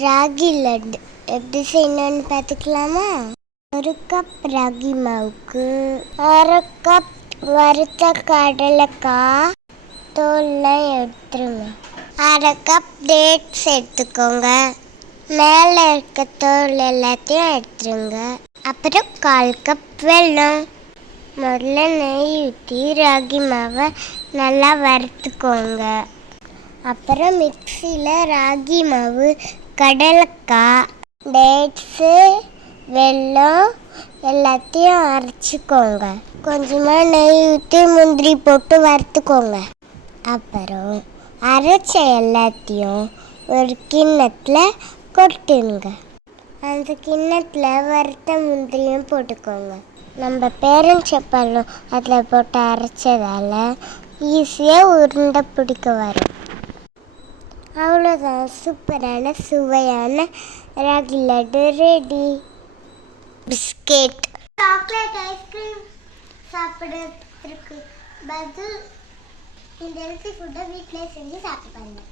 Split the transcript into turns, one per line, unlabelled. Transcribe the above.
ராகி லட்டு. எப்படி செய்யணும்னு பார்த்துக்கலாமா? ஒரு கப் ராகி மாவுக்கு அரை கப் வறுத்த கடலைக்காய் தோல்லாம் எடுத்துருங்க. அரை கப் டேட்ஸ் எடுத்துக்கோங்க. மேலே இருக்க தோல் எல்லாத்தையும் எடுத்துருங்க. அப்புறம் கால் கப் வெல்லம். முதல்ல நெய் ஊற்றி ராகி மாவை நல்லா வறுத்துக்கோங்க. அப்புறம் மிக்சியில் ராகி மாவு கடலைக்காய் டேட்ஸு வெல்லம் எல்லாத்தையும் அரைச்சிக்கோங்க. கொஞ்சமாக நெய் ஊற்றி முந்திரி போட்டு வறுத்துக்கோங்க. அப்புறம் அரைச்ச எல்லாத்தையும் ஒரு கிண்ணத்தில் கொட்டுங்க அந்த கிண்ணத்தில் வறுத்த முந்திரியும் போட்டுக்கோங்க. நம்ம பேரஞ்சப்பழம் அதில் போட்டு அரைச்சதால ஈஸியாக உருண்டை பிடிக்க வரும். அவ்வளோதான் சூப்பரான சுவையான ragi laddu ready biscuit
chocolate ice cream சாப்பிட்றதுக்கு பதில் இந்த ஹெல்த்தி ஃபுட்டை வீட்டிலே செஞ்சு சாப்பிட்டு பாருங்கள்